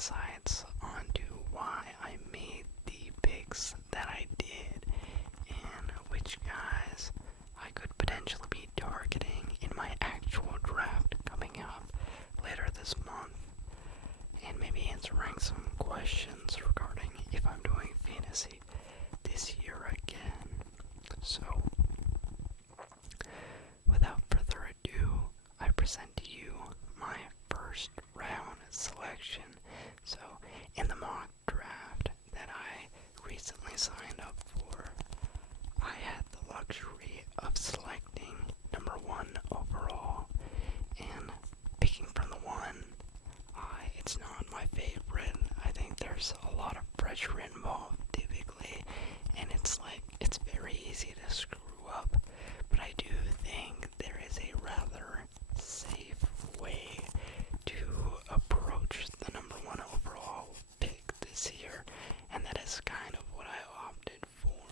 insights onto why I made the picks that I did and which guys I could potentially be targeting in my actual draft coming up later this month, and maybe answering some questions regarding if I'm doing fantasy this year again. So, without further ado, I present to you my first round selection. So, in the mock draft that I recently signed up for, I had the luxury of selecting number 1 overall, and picking from the 1, it's not my favorite. I think there's a lot of pressure involved typically, and it's very easy to screw up, but I do think there is a rather safe way to approach the number 1 overall pick this year, and that is kind of what I opted for,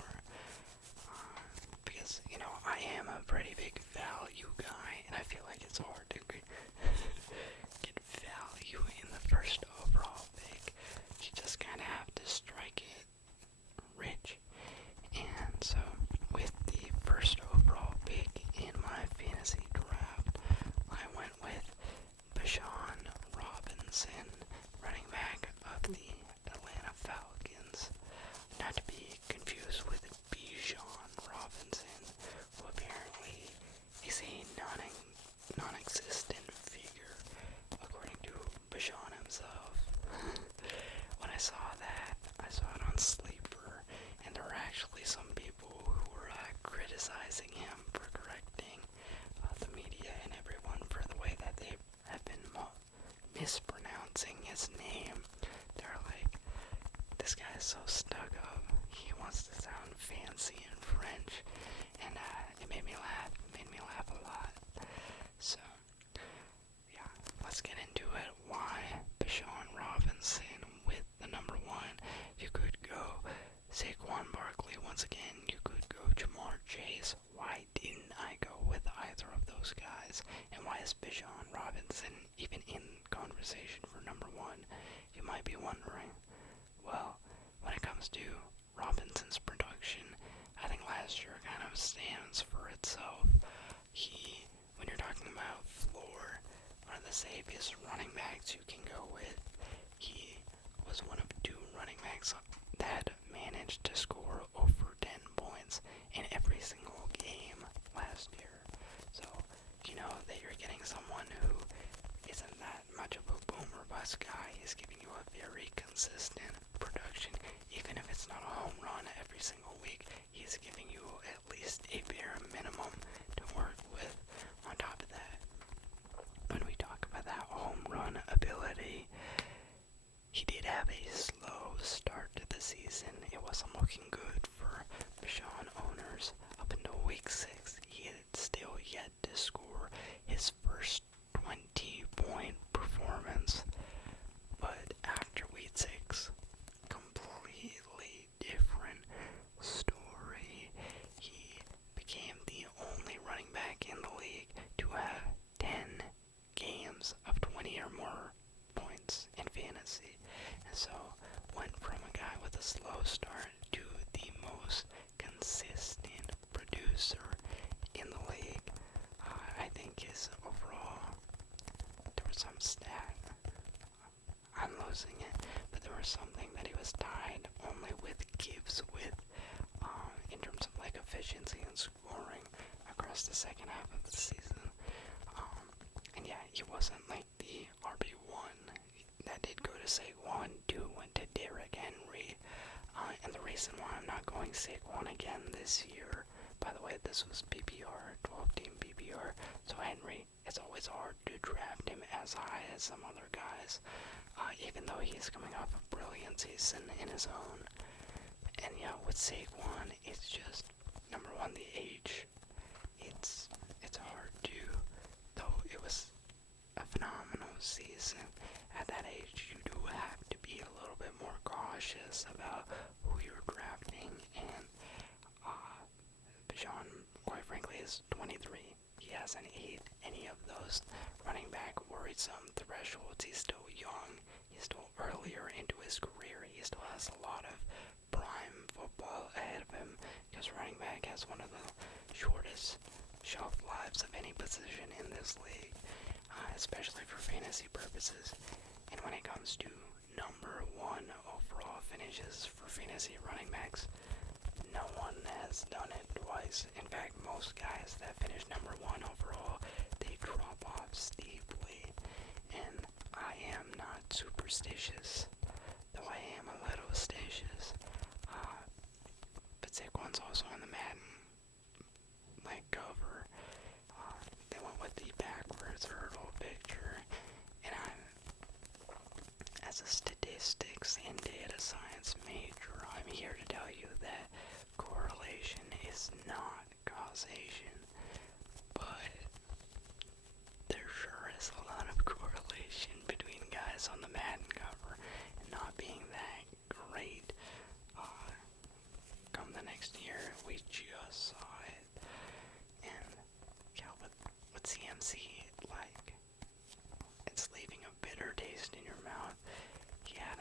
because, I am a pretty big value guy, and I feel like it's hard to get value in the first overall pick. You just kind of have to strike it rich. And so, with the first overall pick in my fantasy draft, I went with Bijan Robinson, running back of the Atlanta Falcons, not to be confused with Bijan Robinson, who apparently is a non-existent figure, according to Bijan himself. When I saw that, I saw it on Sleeper, and there were actually some people who were criticizing him for correcting the media and everyone for the way that they have been mispronouncing his name. They're like, this guy is so stuck up, he wants to sound fancy in French, and it made me laugh a lot. So, yeah, let's get into it. Why Bijan Robinson with the number 1? You could go Saquon Barkley once again. You could go Jamar Chase. Why didn't I go with either of those guys? And why is Bijan Robinson even in conversation for number 1? You might be wondering. Well, when it comes to Robinson's production, I think last year kind of stands for itself. When you're talking about floor, one of the safest running backs you can go with, he was one of 2 running backs that managed to score over 10 points in every single game last year. So, you know that you're getting someone who isn't that much of a boom or bust guy. He's giving you a very consistent production. Even if it's not a home run every single week, he's giving you at least a bare minimum to work with. On top of that, when we talk about that home run ability, he did have a slow start to the season. It wasn't looking good for Bijan owners up until week 6. He had still yet to score his first 20-point performance. But after week 6, completely different story. He became the only running back in the league to have 10 games of 20 or more points in fantasy. And so went from a guy with a slow start to the most consistent producer in the league. I think his overall, there was some stat, I'm losing it, but there was something that he was tied only with Gibbs with, in terms of efficiency and scoring across the second half of the season. And yeah, he wasn't the RB1 that did go to Saquon. 2 went to Derrick Henry. And the reason why I'm not going Saquon again this year, by the way, this was PPR, 12-team PPR, so Henry, it's always hard to draft him as high as some other guys, even though he's coming off a brilliant season in his own. And yeah, with Saquon, it's just, number 1, the age. It's hard to, though it was a phenomenal season, at that age you do have to be a little bit more cautious about who you're drafting, and Bijan, quite frankly, is 23. He hasn't hit any of those running back worrisome thresholds. He's still young, he's still early has a lot of prime football ahead of him because running back has one of the shortest shelf lives of any position in this league, especially for fantasy purposes. And when it comes to number one overall finishes for fantasy running backs, no one has done it twice. In fact, most guys that finish number one overall, they drop off steeply. And I am not superstitious, though I am a little stitious. But Saquon's also on the Madden cover. They went with the backwards hurdle picture, and as a statistics and data science major, I'm here to tell you that correlation is not causation, but there sure is a lot of correlation between guys on the Madden cover and not being that great. Come the next year, we just saw it. And yeah, with CMC, it's leaving a bitter taste in your mouth. He had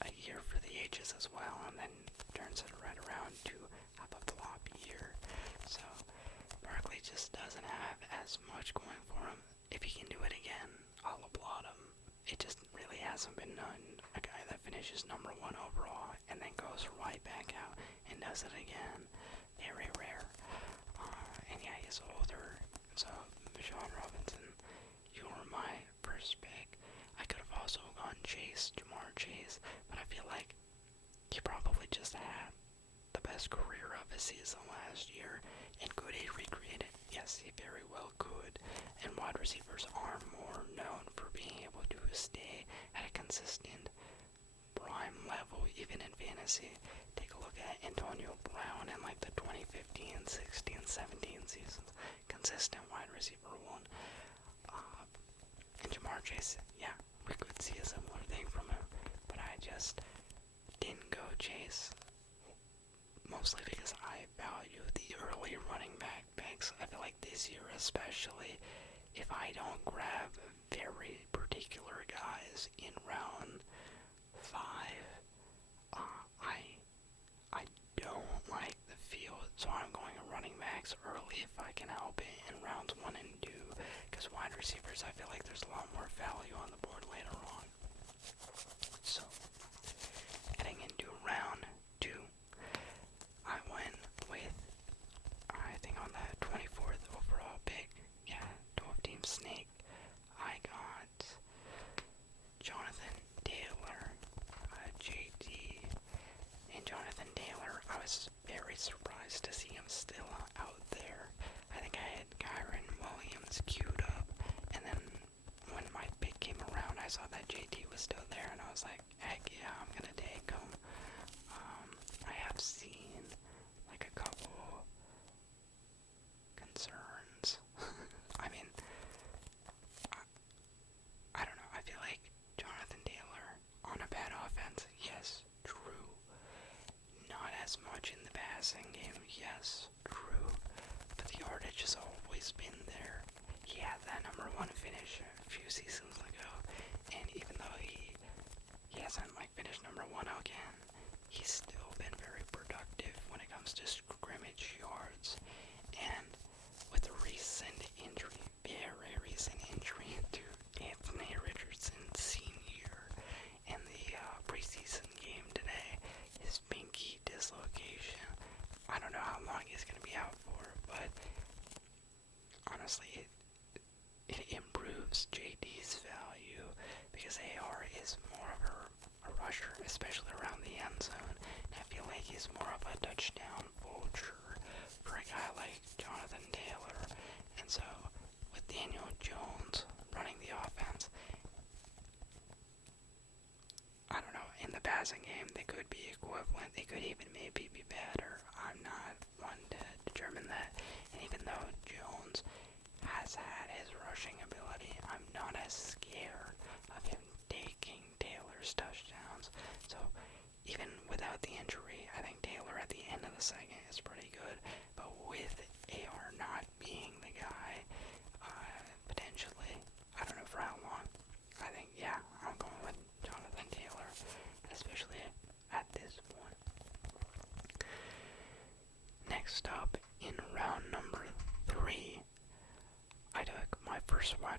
a year for the ages as well, and then turns it right around to have a flop year. So Barkley just doesn't have as much going for him. If he can do it again, I'll applaud him. It just really hasn't been done. A guy that finishes number one overall and then goes right back out and does it again. Very rare. And yeah, he's older. So, Sean Robinson, you were my first pick. I could have also gone Jamar Chase, but I feel like he probably just had the best career of his season last year. And could he recreate it? Yes, he very well could. And wide receivers are more known for being able to stay at a consistent prime level, even in fantasy. Take a look at Antonio Brown in the 2015, 16, 17 seasons. Consistent wide receiver one. And Jamar Chase, yeah, we could see a similar thing from him, but I just didn't go Chase, mostly because I value the early running back picks. I feel like this year especially, if I don't grab very particular guys in round 5, I don't like the field, so I'm going running backs early if I can help it in rounds 1 and 2, because wide receivers, I feel like there's a lot more value on the board later on. So, heading into round 2, I went with, I think on the 24th overall pick, 12-team snake, I got Jonathan Taylor, JD, and Jonathan Taylor, I was very surprised to see him still out there. I think I had Kyron Williams queued up, and then when my pick came around, I saw that JD was still there, and I was like, heck yeah, I'm gonna take him. I have seen a couple concerns. I mean, I don't know, I feel like Jonathan Taylor on a bad offense, yes, true. Not as much in the passing game, yes, true. But the yardage has always been there. He had that number 1 finish a few seasons ago, and even though he hasn't finished number 1 again, he's still been very productive when it comes to scrimmage yards. And with a recent injury, very recent injury to Anthony Richardson Sr. in the preseason game today, his pinky dislocation. I don't know how long he's going to be out for, but honestly, it improves JD's value because AR is more of a rusher, especially around the end zone. And I feel like he's more of a touchdown vulture for a guy like Jonathan Taylor. And so, with Daniel Jones running the offense, I don't know, in the passing game, they could be equivalent. They could even maybe be better. I'm not one to determine that. And even though Jones has had his rushing ability, I'm not as scared of him taking Taylor's touchdowns. So, even without the injury, I think Taylor at the end of the second is pretty good. But with AR not being the guy, potentially, I don't know for how long, I think, yeah, I'm going with Jonathan Taylor, especially at this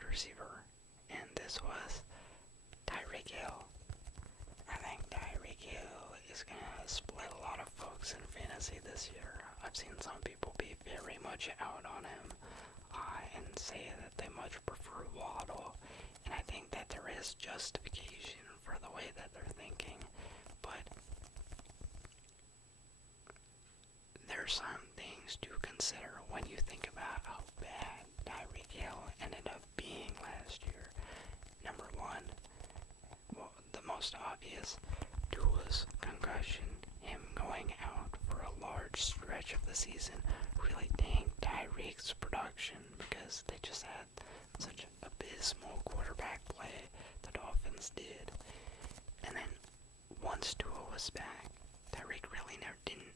receiver, and this was Tyreek Hill. I think Tyreek Hill is gonna split a lot of folks in fantasy this year. I've seen some people be very much out on him, and say that they much prefer Waddle, and I think that there is justification for the way that they're thinking, but there's some things to consider when you think about how bad Tyreek Hill ended up being last year. Number one, well, the most obvious, Tua's concussion, him going out for a large stretch of the season, really tanked Tyreek's production because they just had such abysmal quarterback play, the Dolphins did. And then once Tua was back, Tyreek really never didn't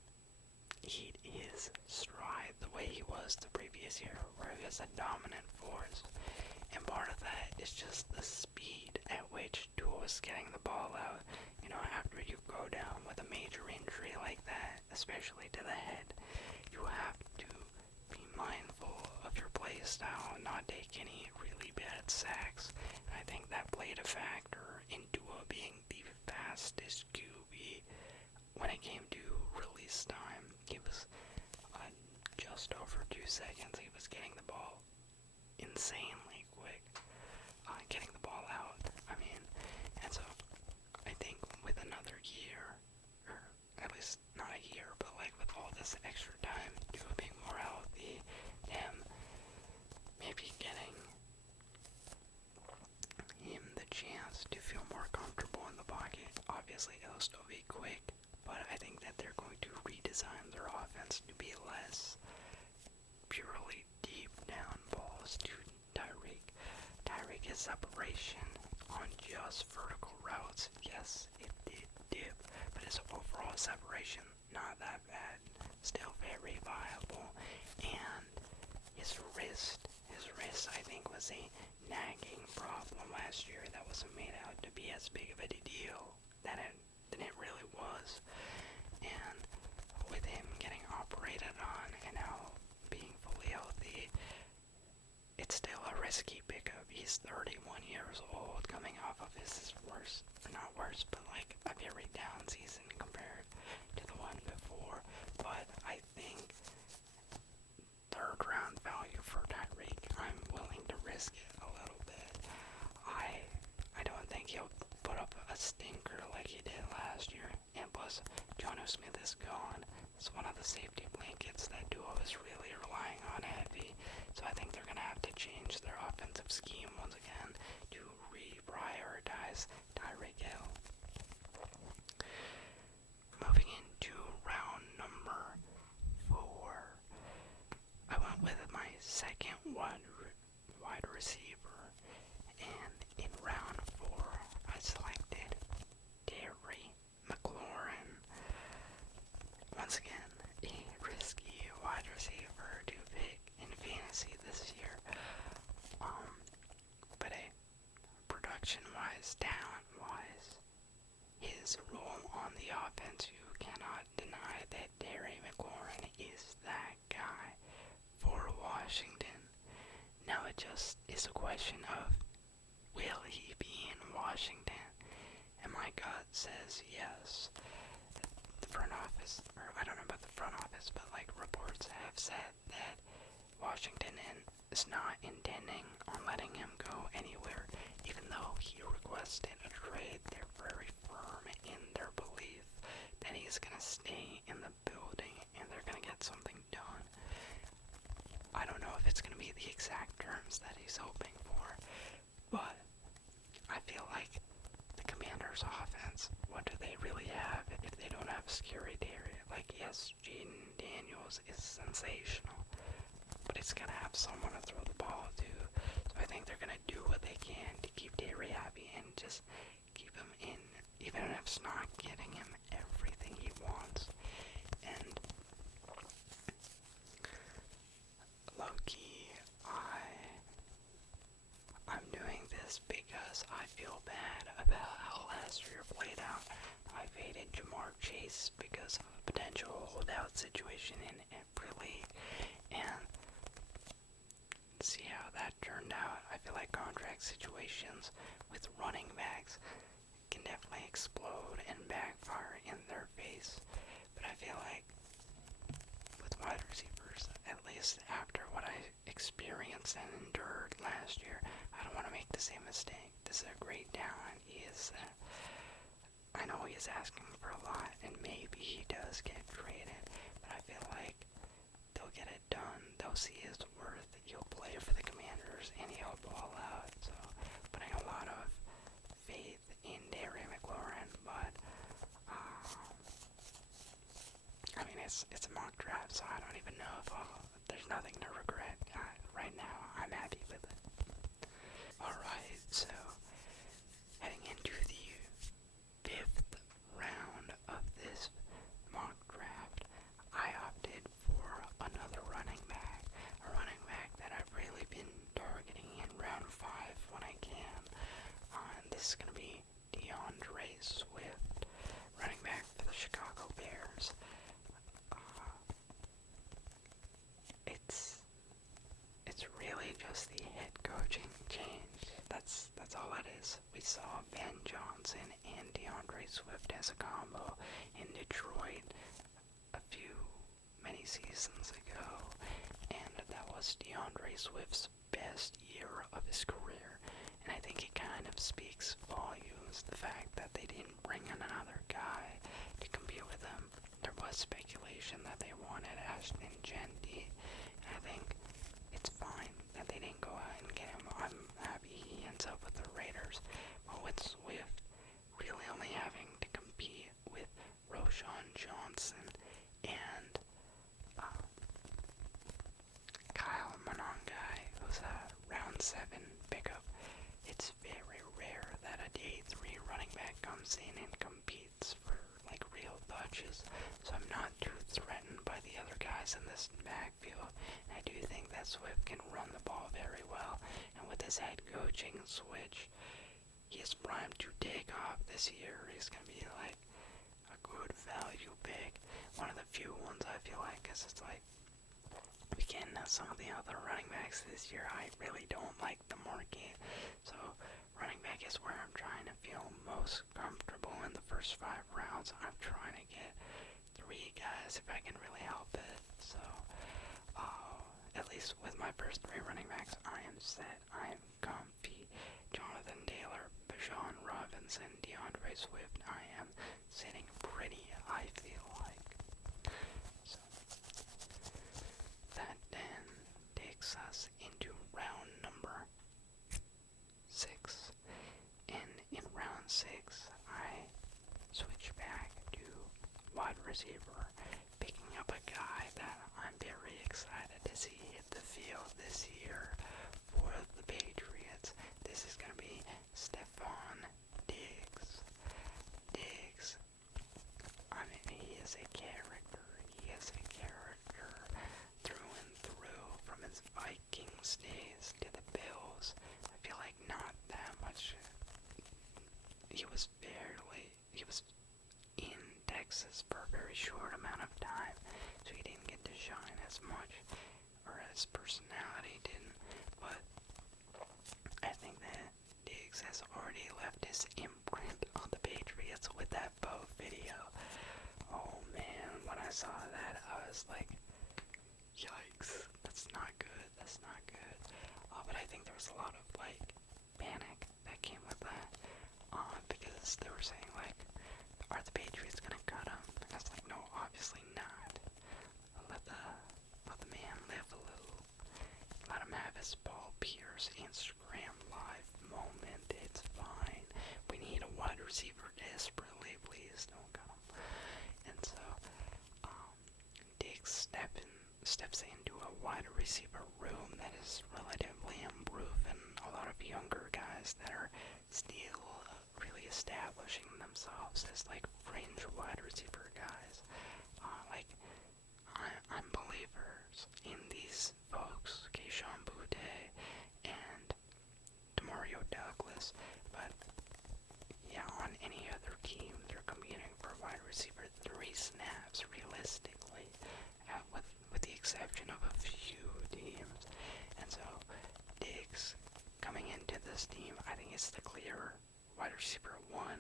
hit his stride the way he was the previous year, where he was a dominant force. And part of that is just the speed at which Tua was getting the ball out. You know, after you go down with a major injury like that, especially to the head, you have to be mindful of your play style and not take any really bad sacks. And I think that played a factor in Tua being the fastest QB when it came to release time. He was just over 2 seconds. He was getting the ball insanely quick, getting the ball out. I mean, and so I think with another year, or at least not a year, but like with all this extra time, Tua being more healthy, him maybe getting him the chance to feel more comfortable in the pocket. Obviously, it'll still be quick, but I think that they're going to redesign their offense to be less purely deep down balls to Tyreek. Tyreek is separation on just vertical routes. Yes, it did dip, but his overall separation, not that bad. Still very viable. And his wrist, I think, was a nagging problem last year that wasn't made out to be as big of a deal than it really was. And with him getting operated on and now being fully healthy, it's still a risky pickup. He's 31 years old, coming off of his worst, or not worst, but like a very down season compared to the one before. But I think third round value for Tyreek, I'm willing to risk it a little bit. I don't think he'll put up a stinker like he did last year. And plus, Jonnu Smith is gone. It's one of the safety blankets that Duo is really relying on heavy. So I think they're going to have to change their offensive scheme once again to reprioritize Tyreek Hill. Moving into round number 4, I went with my second wide receiver, and in round 4, I selected Terry McLaurin. Once again, a risky wide receiver to pick in fantasy this year. But production-wise, talent-wise, his role on the offense, you cannot deny that Terry McLaurin is that guy for Washington. Now it just is a question of, will he be in Washington? And my gut says yes. The front office, or I don't know about the front office, but like reports have said that Washington is not intending on letting him go anywhere, even though he requested a trade. They're very firm in their belief that he's going to stay in the building and they're going to get something done. I don't know if it's going to be the exact terms that he's hoping for, but I feel like the Commanders' offense, what do they really have if they don't have a scary area? Like, yes, Jaden Daniels is sensational, but it's going to have someone to throw the ball to. So I think they're going to do what they can to keep Terry happy and just keep him in, even if it's not getting him everything he wants. And low-key, I'm doing this because I feel bad about how last year played out. I faded Jamar Chase because of a potential holdout situation in every league, and see how that turned out. I feel like contract situations with running backs can definitely explode and backfire in their face. But I feel like with wide receivers, at least after what I experienced and endured last year, I don't want to make the same mistake. This is a great talent. I know he is asking for a lot, and maybe he does get traded, but I feel like they'll get it done. They'll see his worth. He'll play for the Commanders, and he'll ball out. So, putting a lot of faith in Terry McLaurin, but I mean, it's a mock draft, so I don't even know if there's nothing to regret. Right now, I'm happy with it. Alright, so heading into the 5th round of this mock draft, I opted for another running back. A running back that I've really been targeting in round 5 when I can. And this is going to be DeAndre Swift, running back for the Chicago Bears. It's really just the head coaching change. That's all it is. We saw Ben Johnson and DeAndre Swift as a combo in Detroit many seasons ago, and that was DeAndre Swift's best year of his career. And I think it kind of speaks volumes, the fact that they didn't bring in another guy to compete with him. There was speculation that they wanted Ashton Genty, and I think it's fine that they didn't go out and get him. I'm happy he ends up with the Raiders. But with Swift really only having to compete with Roschon Johnson and Kyle Monangai, who's a round 7 pickup, it's very rare that a day 3 running back comes in and competes for like real touches. So I'm not too threatened by the other guys in this backfield. And I do think that Swift can run the ball very well. And with his head coaching switch, he is primed to take off this year. He's going to be like a good value pick. One of the few ones I feel like, because it's like, again, some of the other running backs this year, I really don't like the market. So running back is where I'm trying to feel most comfortable in the first 5 rounds. I'm trying to get 3 guys if I can really help it. So at least with my first 3 running backs, I am set. I am comfy. Jonathan Taylor, Bijan Robinson, DeAndre Swift, I am sitting pretty, I feel like. So that then takes us into round number 6. And in round 6, I switch back to wide receiver, picking up a guy that I'm very excited to see hit the field this year for the Patriots. This is going to be Stephon Diggs. I mean, he is a character. He is a character through and through, from his Vikings days to the Bills. I feel like not that much. He was in Texas for a very short amount of time, so he didn't get to shine as much, or his personality didn't. But I think that Diggs has already left his imprint on the Patriots with that Bo video. Oh man, when I saw that, I was like, yikes, that's not good. But I think there was a lot of like panic that came with that, because they were saying like, are the Patriots gonna cut him? And I was like, no, obviously not. Let the man live a little. Let him have his Paul Pierce Instagram live moment. It's fine. We need a wide receiver desperately. Please don't cut him. And so, Diggs steps into a wide receiver room that is relatively improved, and a lot of younger guys that are still really establishing themselves as like fringe wide receiver guys. I'm believers in these folks, Keyshawn Boutte and Demario Douglas, but yeah, on any other team, they're competing for wide receiver 3 snaps realistically, with the exception of a few teams. And so was the clear wide receiver one.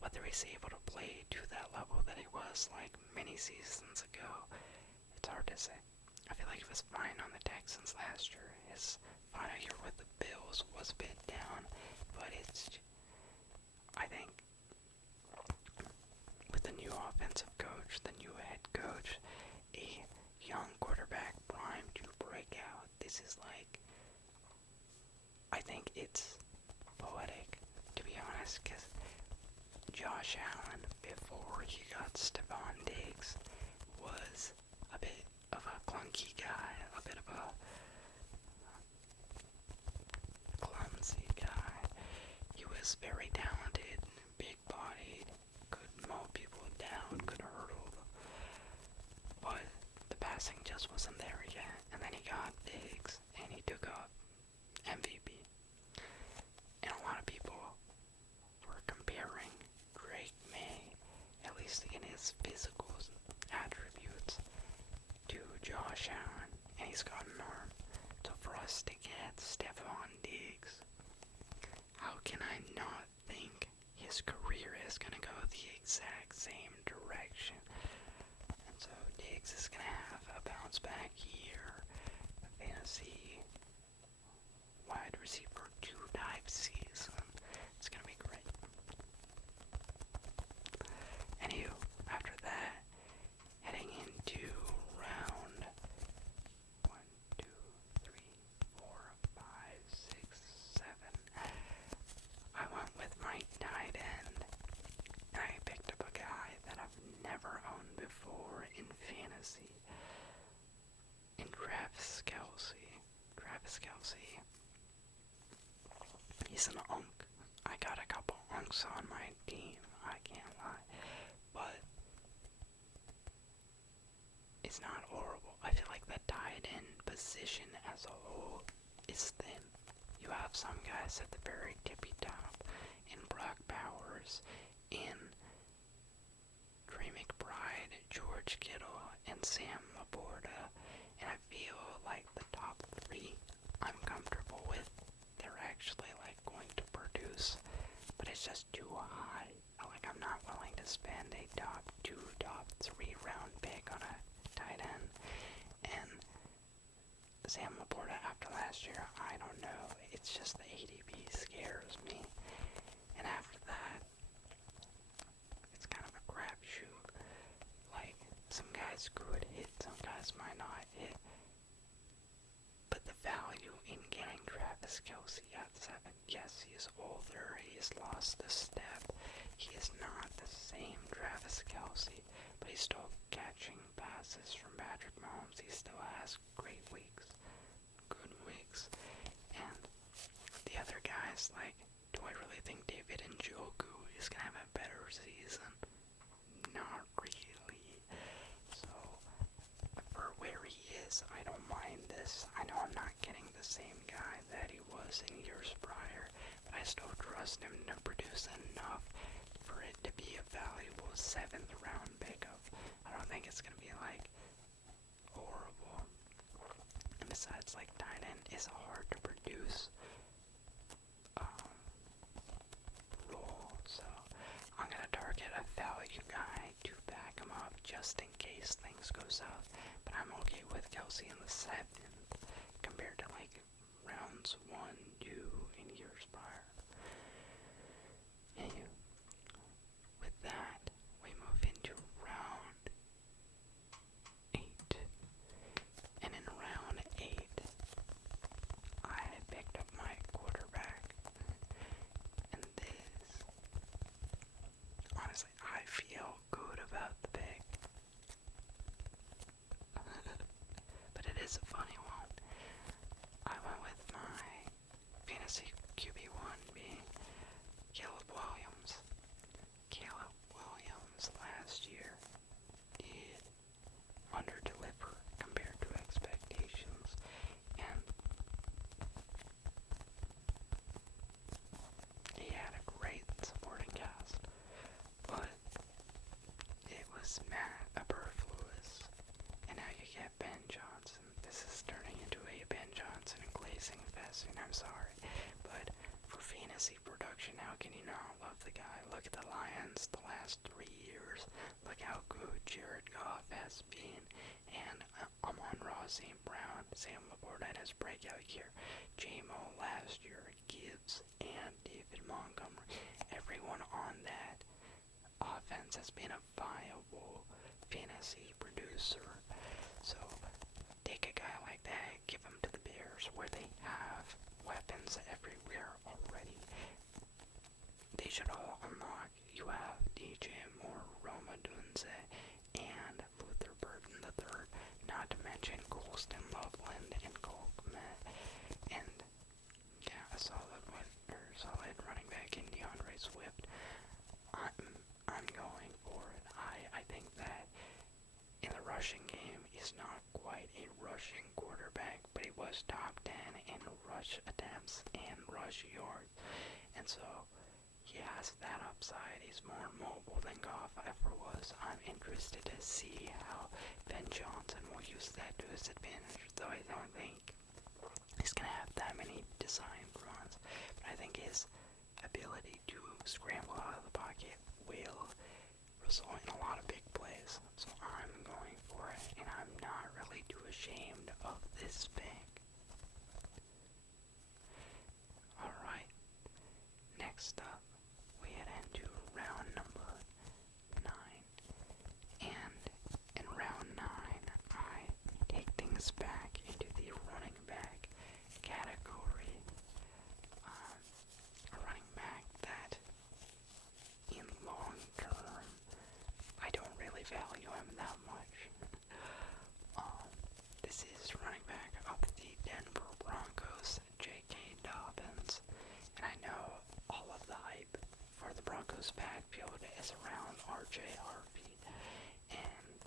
Whether he's able to play to that level that he was like many seasons ago, it's hard to say. I feel like he was fine on the Texans last year. His final year with the Bills was a bit down, but I think with the new offensive coach, the new head coach, a young quarterback primed to break out, this is like, I think it's poetic, to be honest, because Josh Allen, before he got Stephon Diggs, was a bit of a clunky guy, a bit of a clumsy guy. He was very talented, big-bodied, could mow people down, could hurdle them, but the passing just wasn't there yet. And then he got Diggs, and he took up MVP. And a lot of people were comparing Drake May, at least in his physical attributes, to Josh Allen, and he's got an arm. So for us to get Stephon Diggs, how can I not think his career is going to go the exact same direction? And so Diggs is going to have a bounce back year, a fantasy wide receiver 2 type season. It's going to be great. Anywho, after that, heading into round 1, 2, 3, 4, 5, 6, 7, I went with my tight end, and I picked up a guy that I've never owned before in fantasy, in Travis Kelce. Travis Kelce, he's an unk. I got a couple unks on my team, I can't lie, but it's not horrible. I feel like the tight end position as a whole is thin. You have some guys at the very tippy top, in Brock Bowers, in Trey McBride, George Kittle, and Sam Laporta, and I feel like the top 3 I'm comfortable with. They're actually like going to produce, but it's just too high. I'm not willing to spend a top 2, top 3 round pick on a tight end. And Sam Laporta after last year, I don't know. It's just the ADP scares me. And after that, it's kind of a crapshoot. Like, some guys could hit, some guys might not hit. But the value in getting Travis Kelce at 7, yes, he's older, he's lost a step, he is not the same Travis Kelce, but he's still catching passes from Patrick Mahomes. He still has great weeks, good weeks. And the other guys, like, do I really think David Njoku is going to have a better season? Not really. So, for where he is, I don't mind this. I know I'm not getting the same guy that he was in years prior, but I still trust him to produce enough for it to be a valuable 7th round pickup. I don't think it's going to be like horrible. And besides, like, tight end is hard to produce role, so I'm going to target a value guy to back him up just in case things go south. But I'm okay with Kelce in the 7th compared to like rounds 1, 2 in years prior. Anyway, with that, we move into round 8. And in round 8, I picked up my quarterback. And this, honestly, I feel good about the pick. But it is a funny one. I went with my fantasy QB1 being Caleb Williams. Caleb Williams last year did under-deliver compared to expectations, and he had a great supporting cast, but it was Matt Eberflus, and now you get Ben Johnson. This is turning last 3 years. Look how good Jared Goff has been. And Amon-Ra St. Brown, Sam Laporta had his breakout year. J-Mo last year, Gibbs, and David Montgomery. Everyone on that offense has been a viable fantasy producer. So take a guy like that, give him to the Bears where they have weapons everywhere already. They should all unlock. You have DJ Moore, Roma Dunze, and Luther Burton III, not to mention Colston Loveland and Cole Kmet. And yeah, a solid running back in DeAndre Swift. I'm going for it. I think that in the rushing game, he's not quite a rushing quarterback, but he was top 10 in rush attempts and rush yards. And so he has that upside. He's more mobile than Goff ever was. I'm interested to see how Ben Johnson will use that to his advantage, though I don't think he's going to have that many designed runs. But I think his ability to scramble out of the pocket will result in a lot of big plays. So I'm going for it, and I'm not really too ashamed of this pick. Alright, next up, we head into round number 9. And in round 9, I take things back into the running back category. A running back that, in long term, I don't really value him that much. This is running back of the Denver Broncos, J.K. Dobbins. And I know all of the hype for the Broncos backfield is around R.J. Harvey. And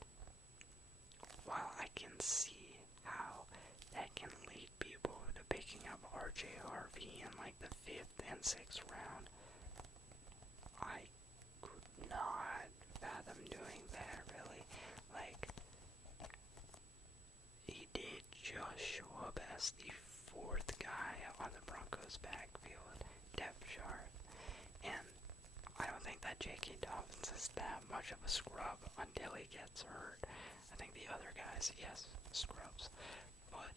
while I can see how that can lead people to picking up R.J. Harvey in like the 5th and 6th round, I could not fathom doing that, really. Like, he did just show up as the 4th guy on the Broncos backfield, depth chart, and I don't think that J.K. Dobbins is that much of a scrub until he gets hurt. I think the other guys, yes, scrubs, but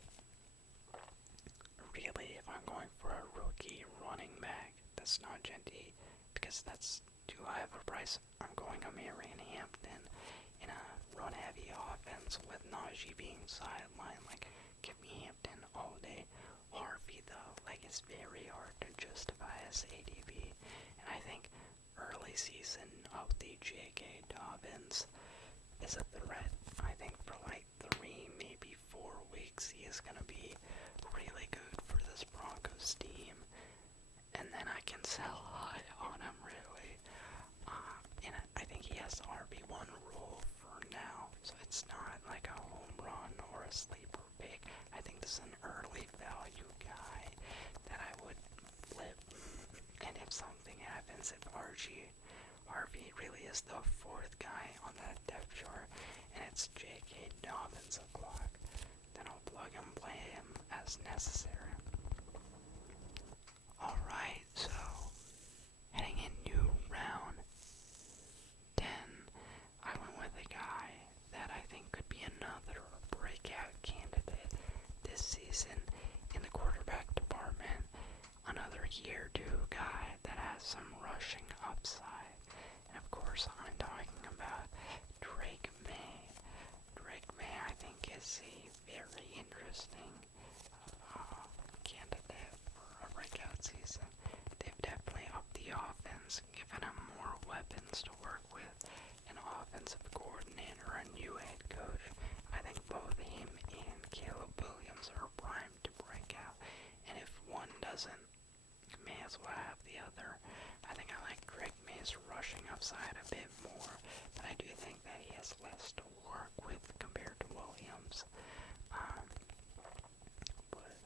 really, if I'm going for a rookie running back, that's not Genty, because that's too high of a price. I'm going Amarian Hampton in a run-heavy offense with Najee being sidelined. Like, give me Hampton all day. Harvey, though, like, it's very hard to justify as ADP. And I think early season of the J.K. Dobbins is a threat. I think for like 3, maybe 4 weeks, he is going to be really good for this Broncos team. And then I can sell high on him, really. And I think he has the RB1 rule for now, so it's not like a home run or a sleeper pick. I think this is an early value guy that I would flip. And if something happens, if Harvey really is the 4th guy on that depth chart, and it's J.K. Dobbins o'clock, then I'll plug and play him as necessary. Alright, so heading into round 10, I went with a guy that I think could be another breakout candidate this season in the quarterback department. Another year 2 guy that has some rushing upside. And of course, I'm talking about Drake May. Drake May, I think, is a very interesting candidate for a breakout season. They've definitely upped the offense, given him more weapons to work with, an offensive coordinator, a new head coach. I think both him and Caleb Williams are primed to break out. And if one doesn't, you may as well have the other. I think I like Drake May's rushing upside a bit more, but I do think that he has less to work with compared to Williams. But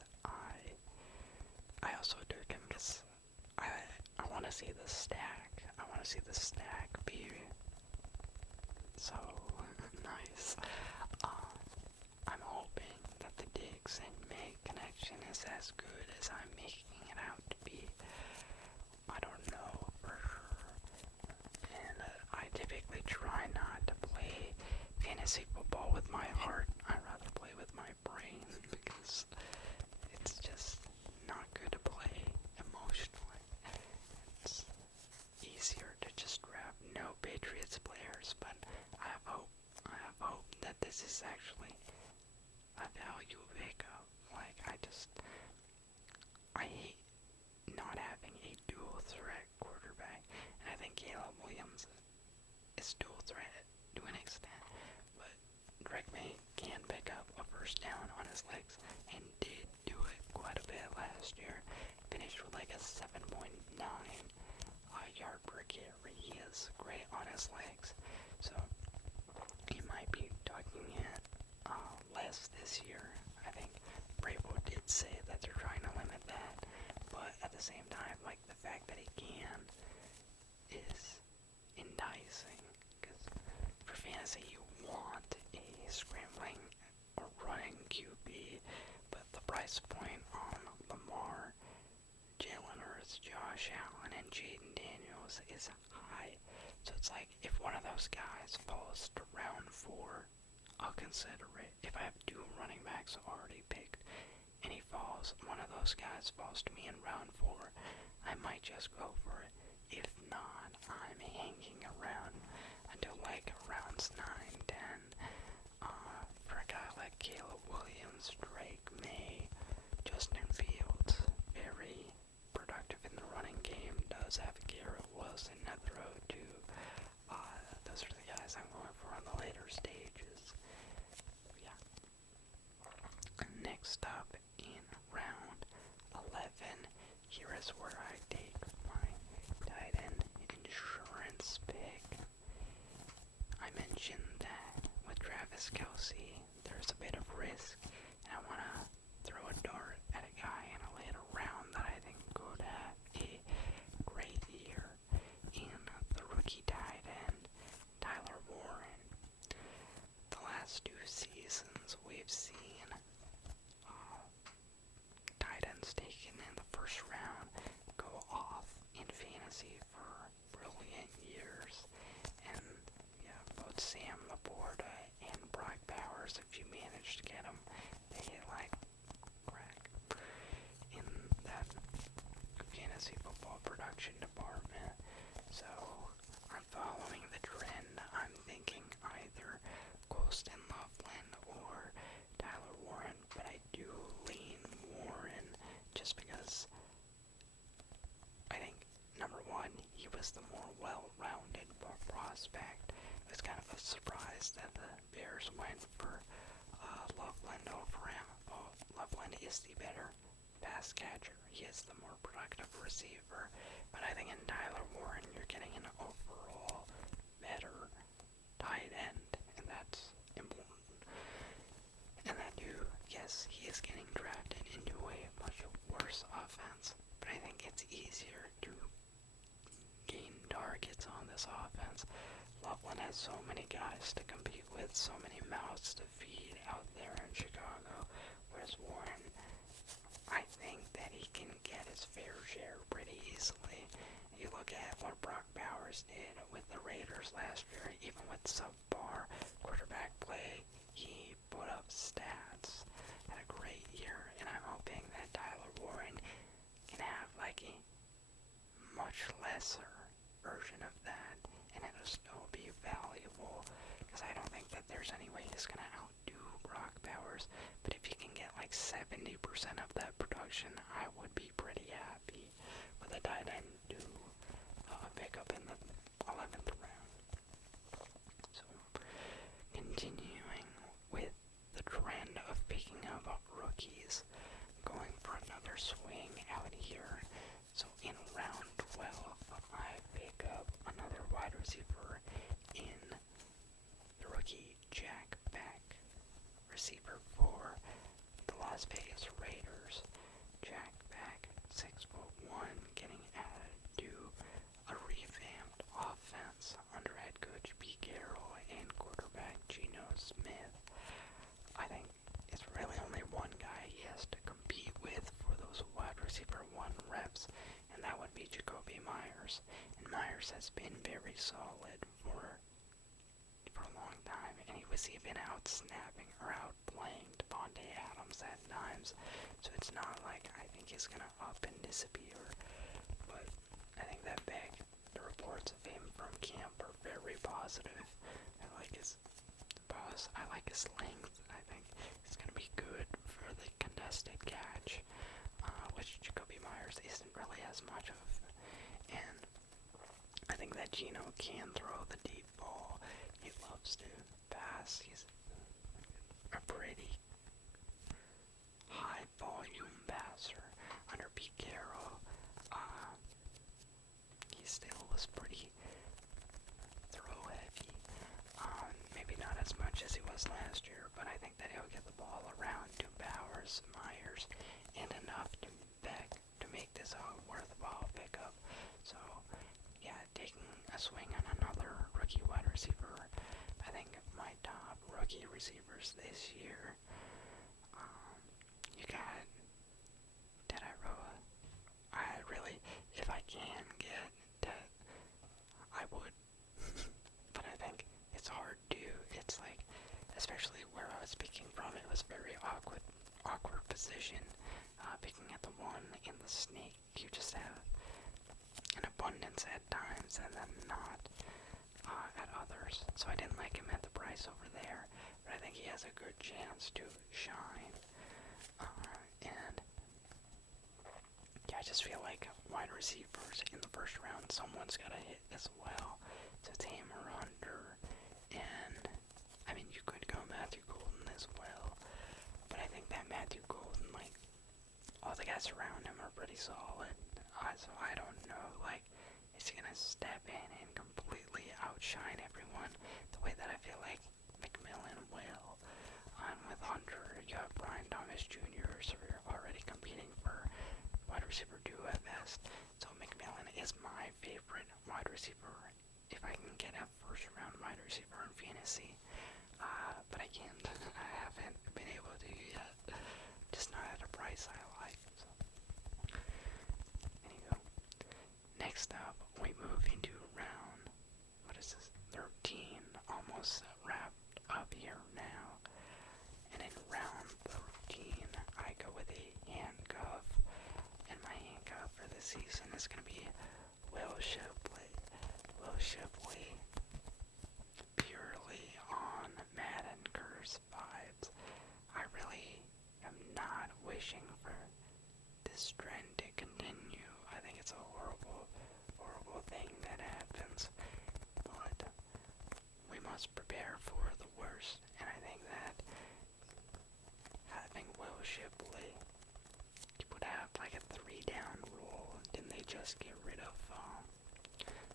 I also took him because I want to see the stack. I want to see the stack be so nice. I'm hoping that the Diggs and May connection is as good as I'm making it out to be. I don't know for sure. And I fantasy football with my heart. I'd rather play with my brain because it's just not good to play emotionally. It's easier to just draft no Patriots players, but I have hope. I have hope that this is actually a value pickup. Like, I hate not having a dual threat quarterback, and I think Caleb Williams is dual threat to an extent, but Drake May can pick up a first down on his legs, and did do it quite a bit last year. Finished with like a 7.9 yard per carry. He is great on his legs, so he might be tucking it less this year. I think Bravo did say that they're trying to limit that, but at the same time, like, the fact that he can is enticing, because for fantasy you want a scrambling or running QB, but the price point on Lamar, Jalen Hurts, Josh Allen, and Jaden Daniels is high. So it's like, if one of those guys falls to round 4, I'll consider it. If I have 2 running backs already picked, and one of those guys falls to me in round 4, I might just go for it. If not, I'm hanging around until like rounds 9, 10, for a guy like Caleb Williams, Drake May, Justin Fields, very productive in the running game, does have Garrett Wilson to throw to. Those are the guys I'm going for on the later stages. Yeah. Next up in round 11, here is where I take my tight end insurance pick. I mentioned that with Travis Kelce, there's a bit of risk, and I want to throw a dart at a guy in a later round that I think could have a great year in the rookie tight end, Tyler Warren. The last 2 seasons we've seen tight ends taken in the first round go off in fantasy for brilliant years, and yeah, both Sam Laporta and Brock Bowers, if you manage to get them, they hit like crack in that fantasy football production department. So I'm following the trend. I'm thinking either Colston Loveland or Tyler Warren, but I do lean Warren just because I think, number one, he was the more well-rounded prospect. It was kind of a surprise that the Bears went for Loveland over him. Loveland is the better pass catcher. He is the more productive receiver. But I think in Tyler Warren, you're getting an overall better tight end, and that's important. And that too, yes, he is getting drafted into a much worse offense, but I think it's easier to gain targets on this offense. Loveland has so many guys to compete with, so many mouths to feed out there in Chicago, whereas Warren, I think that he can get his fair share pretty easily. You look at what Brock Bowers did with the Raiders last year, even with subpar quarterback play, he put up stats, had a great year, and I'm hoping that Tyler Warren can have like a much lesser version of that, and it'll still be valuable, because I don't think that there's any way he's going to outdo Brock Bowers, but if he can get like 70% of that production, I would be pretty happy with a tight end to pick up in the 11th round. So, continuing with the trend of picking up rookies, going for another swing out here. So in round 12, I pick up another wide receiver in the rookie Jack Beck, receiver for the Las Vegas Raiders. Jack Beck, 6'1", getting added to a revamped offense under head coach Pete Carroll and quarterback Geno Smith. I think it's really only one guy he has to compete with for those wide receiver 1 reps, and that would be Jacoby Myers. And Myers has been very solid for a long time, and he obviously been out snapping or outplaying Devontae Adams at times, so it's not like I think he's gonna up and disappear. But I think that the reports of him from camp are very positive. I like his length. I think he's gonna be good for the contested catch, which Jacoby Myers isn't really as much of. And I think that Geno can throw the deep ball. He loves to pass. He's a pretty high volume passer. Under Pete Carroll, he still was pretty throw heavy. Maybe not as much as he was last year, but I think that he'll get the ball around to Bowers, Myers, and enough to Beck to make this a worthwhile pickup. So, yeah, taking a swing on another rookie wide receiver. I think my top rookie receivers this year. You got Tedairoa. I really, if I can get Ted, I would. But I think it's hard to. It's like, especially where I was picking from, it was very awkward position. Picking at the one in the snake, you just have an abundance at times and then not at others. So I didn't like him at the price over there, but I think he has a good chance to shine. And yeah, I just feel like wide receivers in the first round, someone's got to hit as well to tame or under. And I mean, you could go Matthew Golden as well, but I think that Matthew Golden, like, all the guys around him are pretty solid. So I don't know, like, is he gonna step in and completely outshine everyone the way that I feel like McMillan will? And with Hunter, you have Brian Thomas Jr., so you're already competing for wide receiver 2 at best. So McMillan is my favorite wide receiver if I can get a first round wide receiver in fantasy. But I can't. I haven't been able to yet. Just not at a price I like. So. Anywho, next up, we move into round, 13, almost wrapped up here now. And in round 13, I go with a handcuff, and my handcuff for this season is going to be Will Shipley. Will Shipley, purely on Madden Curse vibes. I really am not wishing for this trend to continue. I think it's a horrible, horrible thing that happens, but we must prepare for the worst, and I think that having Will Shipley, you would have like a 3-down rule. Didn't they just get rid of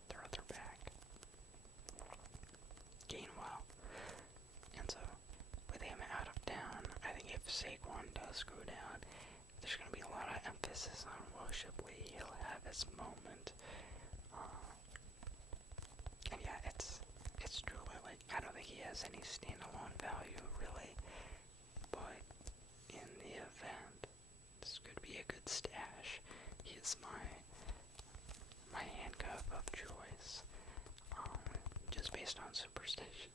their other back, Gainwell? And so, with him out of town, I think if Saquon does go down, there's going to be a lot of emphasis on Will Shipley. He'll have his moment. And yeah, it's truly like, I don't think he has any standalone value, really. But in the event, this could be a good stash. He is my handcuff of choice, just based on superstition.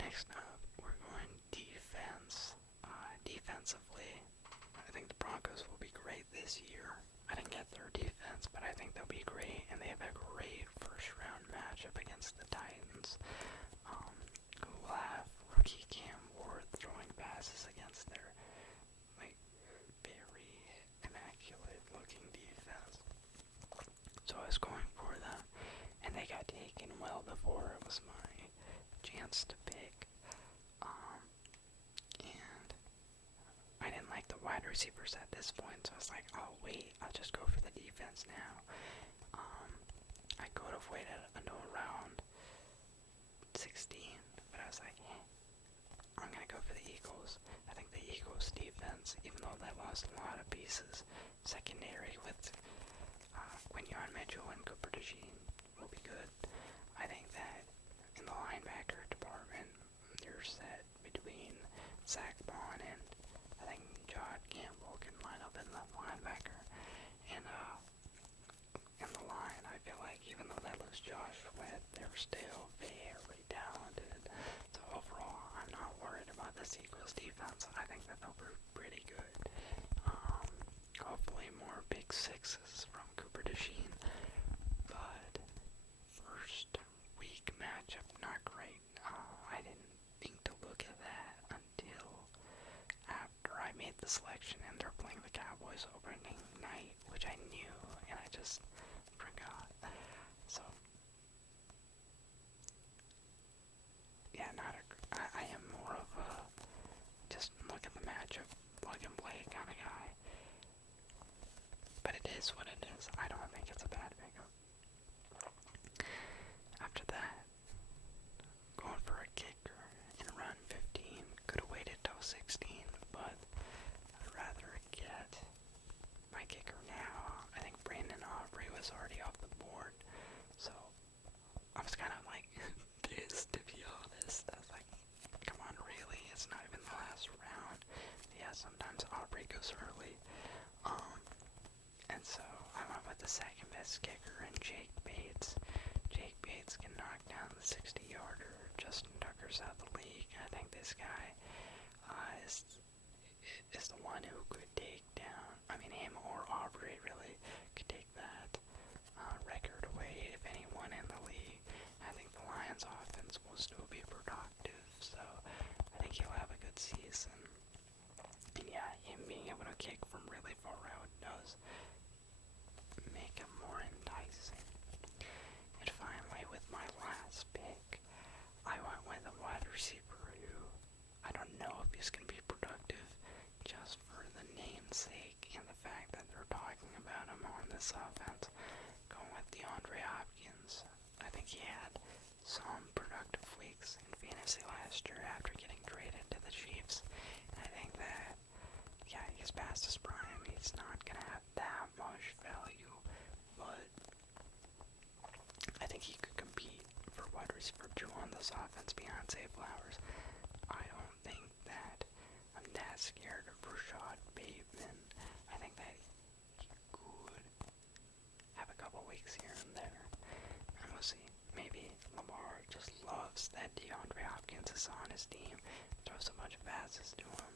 Next up, we're going defense. Defensively, I think the Broncos will be great this year. I didn't get their defense, but I think they'll be great, and they have a great first-round matchup against the Titans, who will have rookie Cam Ward throwing passes against their, like, very immaculate-looking defense. So I was going for them, and they got taken well before it was my chance to pick. And I didn't like the wide receivers at this point, so I was like, oh wait, I'll just go for the defense now. I could have waited until around 16, but I was like, I'm gonna go for the Eagles. I think the Eagles defense, even though they lost a lot of pieces, secondary with Quinyon Mitchell and Cooper DeJean will be good. I think that in the linebacker department, you're set between Zach Bond and I think John Campbell can line up in the linebacker. And in the line, I feel like even though they lose Josh Sweat, they're still very talented. the Eagles defense. I think that they'll be pretty good. Hopefully more big sixes from Cooper DeSheen. But first week matchup, not great. I didn't think to look at that until after I made the selection, and they're playing the Cowboys opening night, which I knew, and I just forgot. So, yeah, I am more of a just look at the matchup, plug and play kind of guy. But it is what it is. I don't think it's a bad pickup. After that, going for a kicker in round 15. Could have waited till 16, but I'd rather get my kicker now. I think Brandon Aubrey was already off the board, so I was kind of like pissed, to be honest. I was like, come on, really? It's not even the last round. Yeah, sometimes Aubrey goes early. And so I went with the second best kicker in Jake Bates. Jake Bates can knock down the 60-yarder. Justin Tucker's out of the league. I think this guy is the one who could take down, I mean, him or Aubrey really could take that record away if anyone in the league. I think the Lions offense will still be productive, so I think he'll have a good season. And yeah, him being able to kick from really far out does make him more enticing. And finally, with my last pick, I went with a wide receiver who I don't know if he's going to be productive just for the namesake and the fact that they're talking about him on this offense. Going with DeAndre Hopkins. I think he had some productive weeks in fantasy last year after getting traded to the Chiefs. And I think that, yeah, he's past his prime. He's not going to have that much value, but I think he could compete for wide receiver 2 on this offense beyond Zay Flowers. I don't think that I'm that scared of Rashad Bateman. I think that he could have a couple weeks here and there, and we'll see. Maybe Lamar just loves that DeAndre Hopkins is on his team, throws a bunch of passes to him,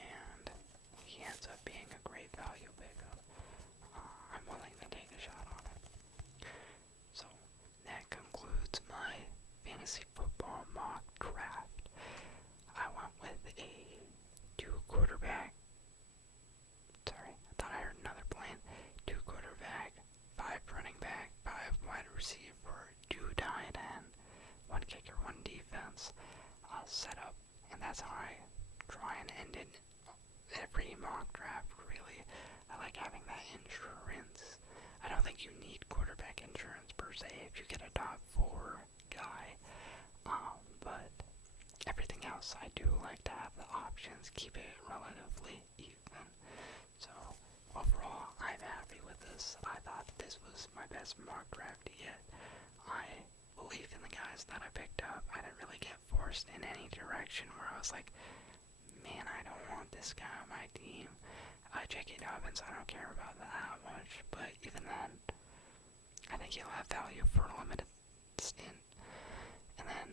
and he ends up being a great value pickup. I'm willing to take a shot on it. So, that concludes my fantasy football mock draft. I went with a 2 quarterback. Sorry, I thought I heard another plane. 2 quarterback, 5 running back, 5 wide receiver, 2 tight end, 1 kicker, 1 defense setup, and that's how I try and end it every mock draft, really. I like having that insurance. I don't think you need quarterback insurance per se if you get a top 4 guy, but everything else I do like to have the options, keep it relatively even. So overall, I'm happy with this. I thought this was my best mock draft yet. I believe in the guys that I picked up. I didn't really get forced in any direction where I was like, man, I don't want this guy on my team. J.K. Dobbins, I don't care about that much, but even then, I think he'll have value for a limited stint. And then,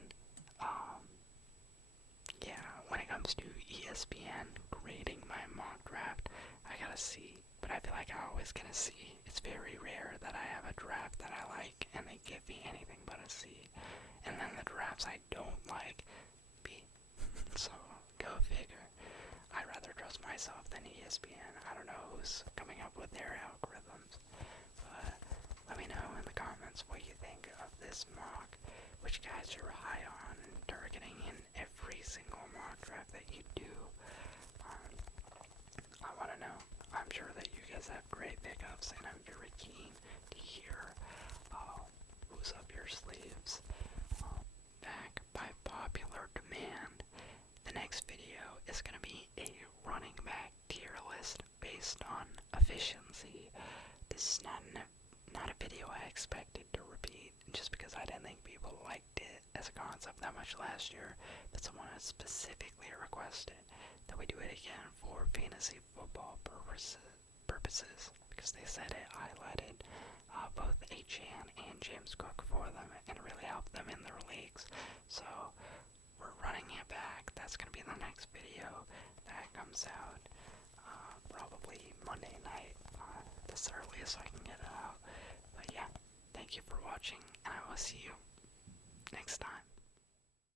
yeah, when it comes to ESPN grading my mock draft, I got a C, but I feel like I always get a C. It's very rare that I have a draft that I like and they give me anything but a C. And then the drafts I don't like, B. So, go figure. I'd rather trust myself than ESPN. I don't know who's coming up with their algorithms, but let me know in the comments what you think of this mock, which guys you're high on and targeting in every single mock draft that you do. I want to know. I'm sure that you guys have great pickups, and I'm very keen to hear who's up your sleeves. Back by popular demand, the next video is going to be a running back tier list based on efficiency. This is not a video I expected to repeat, just because I didn't think people liked it as a concept that much last year, but someone has specifically requested that we do it again for fantasy football purposes, because they said it highlighted both Achane and James Cook for them, and it really helped them in their leagues. So we're running it back. That's going to be the next comes out probably Monday night. That's the earliest I can get it out. But yeah, thank you for watching, and I will see you next time.